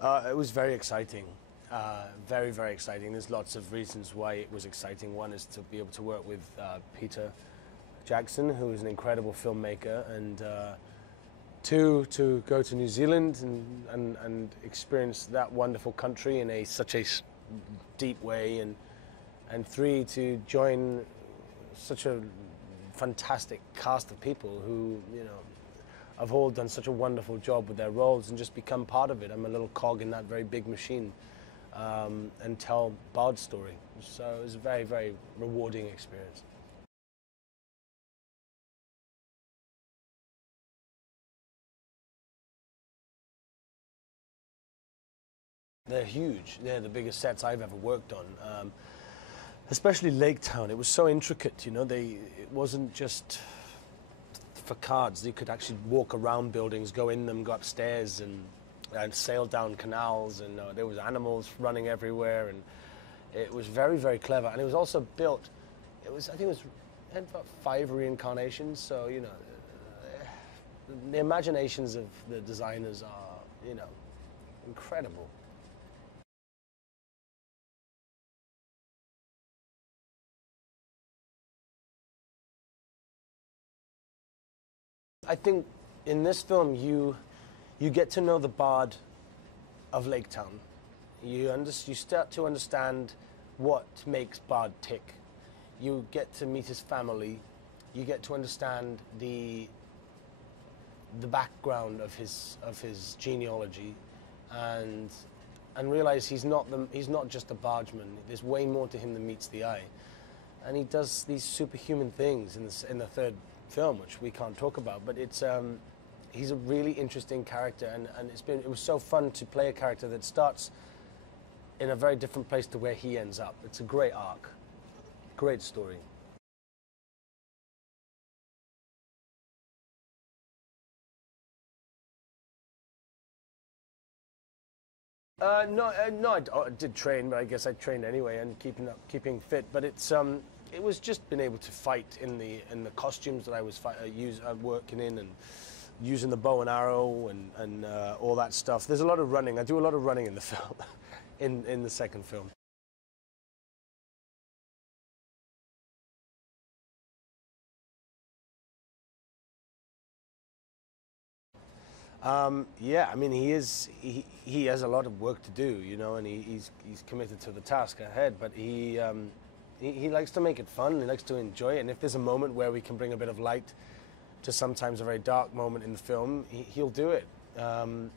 It was very exciting, very, very exciting. There's lots of reasons why it was exciting. One is to be able to work with Peter Jackson, who is an incredible filmmaker, and two, to go to New Zealand and experience that wonderful country in such a deep way, and three, to join such a fantastic cast of people who, you know, have all done such a wonderful job with their roles and just become part of it. I'm a little cog in that very big machine, and tell Bard's story. So it was a very, very rewarding experience. They're huge. They're the biggest sets I've ever worked on. Especially Lake Town. It was so intricate, you know. It wasn't just facades. You could actually walk around buildings, go in them, go upstairs, and sail down canals. And there was animals running everywhere, and it was very, very clever. And it was also built. I think it had about 5 reincarnations. So, you know, the imaginations of the designers are, you know, incredible. I think in this film you get to know the Bard of Lake Town. You start to understand what makes Bard tick. You get to meet his family. You get to understand the background of his genealogy, and realize he's not just a bargeman. There's way more to him than meets the eye, and he does these superhuman things in the third film, which we can't talk about, but he's a really interesting character, and it was so fun to play a character that starts in a very different place to where he ends up. It's a great arc, great story. No, I did train, but I guess I trained anyway, and keeping fit. But it was just being able to fight in the costumes that I was working in, and using the bow and arrow and all that stuff. There's a lot of running. I do a lot of running in the film, in the second film. Yeah, I mean, he has a lot of work to do, you know, and he's committed to the task ahead. But he likes to make it fun. He likes to enjoy it. And if there's a moment where we can bring a bit of light to sometimes a very dark moment in the film, he'll do it. And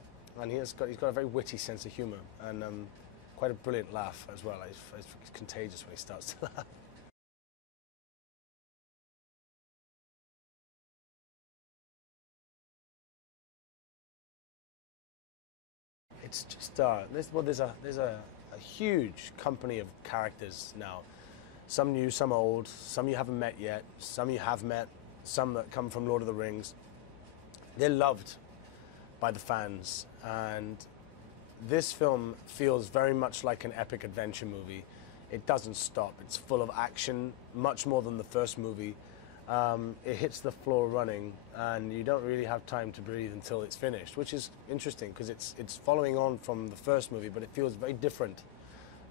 he's got a very witty sense of humor, and quite a brilliant laugh as well. It's contagious when he starts to laugh. It's just there's a huge company of characters now. Some new, some old, some you haven't met yet, some you have met, some that come from Lord of the Rings. They're loved by the fans, and this film feels very much like an epic adventure movie. It doesn't stop. It's full of action, much more than the first movie. It hits the floor running, and you don't really have time to breathe until it's finished, which is interesting because it's following on from the first movie, but it feels very different,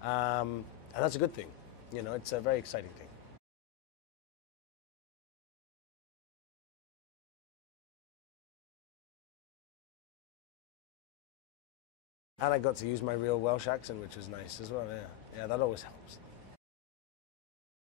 and that's a good thing. You know, it's a very exciting thing. And I got to use my real Welsh accent, which was nice as well. Yeah, that always helps.